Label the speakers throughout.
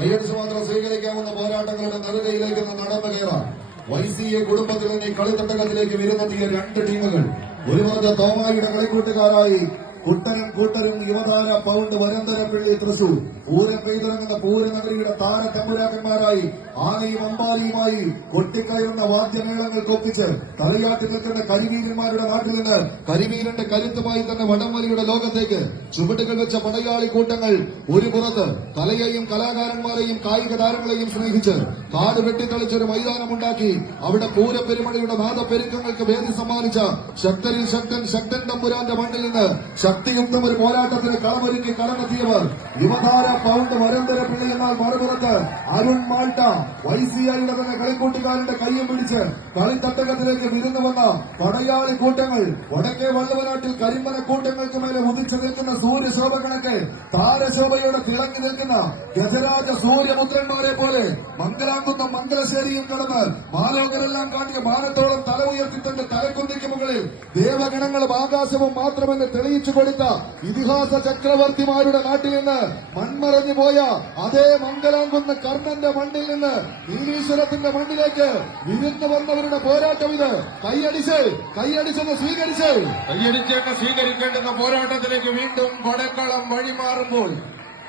Speaker 1: കൈയടിച്ചു മാത്രം സ്വീകരിക്കാവുന്ന പോരാട്ടങ്ങളുടെ നെറുകയിലേക്ക് നടന്നു കയറാം. വൈ സി എ കുടുംബത്തിൽ നിന്ന് കളിത്തട്ടകത്തിലേക്ക് വരുന്നെത്തിയ രണ്ട് ടീമുകൾ. ഒരു പറഞ്ഞ തോമായിയുടെ കളിക്കൂട്ടുകാരായി കുട്ടനും കൂട്ടരും യുവതാര പൗണ്ട് വരന്തരപ്പിള്ളി തൃശൂർ. പൂരം പെയ്തിറങ്ങുന്ന പൂരനഗരിയുടെ താര തമ്പുരാക്കന്മാരായി ആനയും അമ്പാലിയുമായി കൊട്ടിക്കയറുന്ന വാദ്യമേളങ്ങൾ കൊപ്പിച്ച് തറയാട്ടി നിൽക്കുന്ന കരിവീരന്മാരുടെ നാട്ടിൽ നിന്ന് കരിവീരന്റെ കരുത്തുമായി തന്നെ വടംവലിയുടെ ലോകത്തേക്ക് ചുവടുകൾ വെച്ച പടയാളി കൂട്ടങ്ങൾ ഒരു പുറത്ത് കലയെയും കലാകാരന്മാരെയും കായിക താരങ്ങളെയും സ്നേഹിച്ച് കാട് വെട്ടിത്തളിച്ചൊരു മൈതാനമുണ്ടാക്കി അവിടെ പൂരപ്പെരുമഴയുടെ നാദപ്പെരുക്കങ്ങൾക്ക് വേദി സമ്മാനിച്ച ശക്തരിൽ ശക്തൻ ശക്തൻ തമ്പുരാന്റെ മണ്ണിൽ നിന്ന് ശക്തിയുക്തം ഒരു പോരാട്ടത്തിന് കളമൊരുക്കി കളമെത്തിയവർ യുവതാര പൗണ്ട് വരന്തര പിള്ളി എന്നാൽ മറുപുറത്ത് അരുൺ മാൾട്ട വൈസിഐയുടെ തന്നെ കളിക്കൂട്ടുകാരുടെ കയ്യും പിടിച്ച് കളിത്തട്ടകത്തിലേക്ക് വിരുന്നു വന്ന പടയാളി കൂട്ടങ്ങൾ വടക്കേ വല്ലവനാട്ടിൽ കരിമ്പന കൂട്ടങ്ങൾക്ക് മേലെ ഉദിച്ചു നിൽക്കുന്ന സൂര്യശോഭ കണക്ക് താരശോഭയോടെ തിളങ്ങി നിൽക്കുന്ന ഗജരാജ സൂര്യപുത്രന്മാരെ പോലെ മംഗലാംകുന്ന മംഗലശ്ശേരിയും കടന്ന് മാലോകരെല്ലാം കാട്ടിയ മാനത്തോളം തല ഉയർത്തി തന്റെ തലക്കുന്തിക്ക് മുകളിൽ ദേവഗണങ്ങളും ആകാശവും മാത്രമെന്ന് തെളിയിച്ചു കൊടുത്ത ഇതിഹാസ ചക്രവർത്തിമാരുടെ നാട്ടിൽ നിന്ന് മൺമറഞ്ഞു പോയ അതേ മംഗലാംകുന്ന കർണന്റെ മണ്ണിൽ നിന്ന് നീലീശ്വരത്തിന്റെ മണ്ണിലേക്ക് വിരുന്ന് വന്നവരുടെ പോരാട്ടം ഇത്. കൈയടിച്ച് കൈയടിച്ചെന്ന് സ്വീകരിച്ച്.
Speaker 2: കൈയടിച്ചേക്ക് സ്വീകരിക്കേണ്ടുന്ന പോരാട്ടത്തിലേക്ക് വീണ്ടും കൊടക്കളം വഴിമാറുമ്പോൾ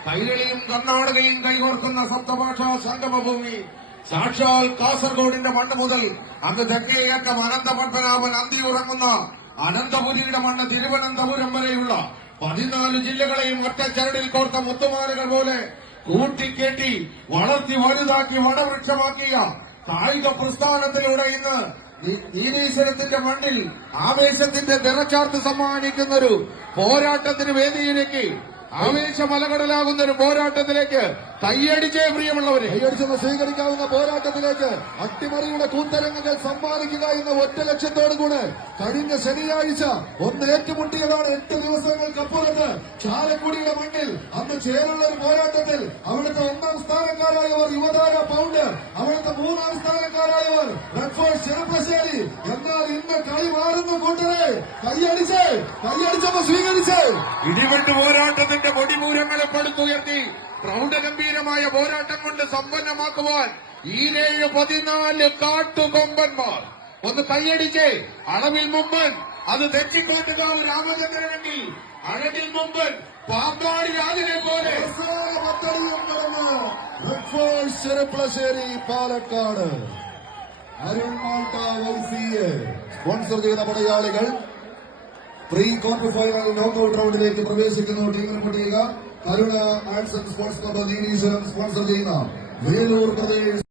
Speaker 2: കൈരളിയും കർണാടകയും കൈകോർക്കുന്ന സപ്തഭാഷാ സംഗമഭൂമി സാക്ഷാൽ കാസർഗോഡിന്റെ മണ്ണ് മുതൽ അന്ന് തെക്കേയറ്റം അനന്തപത്മനാഭൻ അന്തിയുറങ്ങുന്ന അനന്തപുരിയുടെ മണ്ണ് തിരുവനന്തപുരം വരെയുള്ള പതിനാല് ജില്ലകളെയും ഒറ്റ ചരടിൽ കോർത്ത മുത്തുമാലകൾ പോലെ കൂട്ടിക്കെട്ടി വളർത്തി വലുതാക്കി വടവൃക്ഷമാക്കിയ കായിക പ്രസ്ഥാനത്തിലൂടെ ഇന്ന് നീലീശ്വരത്തിന്റെ മണ്ണിൽ ആവേശത്തിന്റെ നിറച്ചാർത്ത് സമ്മാനിക്കുന്ന ഒരു പോരാട്ടത്തിന് വേദിയിലേക്ക് ആവേശമലകടലാകുന്ന ഒരു പോരാട്ടത്തിലേക്ക് കൈയടിച്ചേ പ്രിയമുള്ളവരെ.
Speaker 1: കൈയടിച്ചെന്ന് സ്വീകരിക്കാവുന്ന പോരാട്ടത്തിലേക്ക് അട്ടിമറിയുടെ കൂത്തരങ്ങുകൾ സമ്മാനിക്കുക എന്ന ഒറ്റ ലക്ഷ്യത്തോടു കൂടെ കഴിഞ്ഞ ശനിയാഴ്ച ഒന്ന് ഏറ്റുമുട്ടിയതാണ് എട്ട് ദിവസങ്ങൾക്കപ്പുറത്ത് ചാലക്കുടിയുടെ മണ്ണിൽ അന്ന് ചേരുള്ള ഒരു പോരാട്ടത്തിൽ അവിടുത്തെ ഒന്നാം സ്ഥാനക്കാരായവർ യുവതാര പൗണ്ട് അവിടുത്തെ മൂന്നാം സ്ഥാനക്കാരായവർ റെഡ്ഫോർഡ് ചെറുപ്പശ്ശേരി എന്നാൽ ഇന്ന് കളി മാറുന്ന കൂട്ടരെ കൈയടിച്ച് കൈയടിച്ചപ്പോ സ്വീകരിച്ച്.
Speaker 2: ഇടിവെട്ട് പോരാട്ടത്തിന്റെ കൊടിമൂരങ്ങളെ പടുത്തുയർത്തി പ്രൗഢഗംഭീരമായ പോരാട്ടം കൊണ്ട് സമ്പന്നമാക്കുവാൻ ഈരേഴ് പതിനാല് കാട്ടുകൊമ്പന്മാർ. ഒന്ന് കൈയടിച്ച് അളവിൽ മുമ്പൻ. അത് തെച്ചിക്കോട്ടുകാവ് രാമചന്ദ്രനെങ്കിൽ അഴകിൽ മുമ്പൻ പാമ്പാടി രാജനെ പോലെ.
Speaker 1: ചെറുപ്പശ്ശേരി പാലക്കാട്. അരുൺ മാൾട്ട വൈസിയെ സ്പോൺസർ ചെയ്ത പടയാളികൾ പ്രീ ക്വാർട്ടർ ഫൈനൽ നോക്കൌട്ട് റൗണ്ടിലേക്ക് പ്രവേശിക്കുന്നു. ടീമിന് പട്ടിക Karuna arts and sports club Nileshwaram sponsor ചെയ്യുന്ന വേലൂർ പ്രദേശ്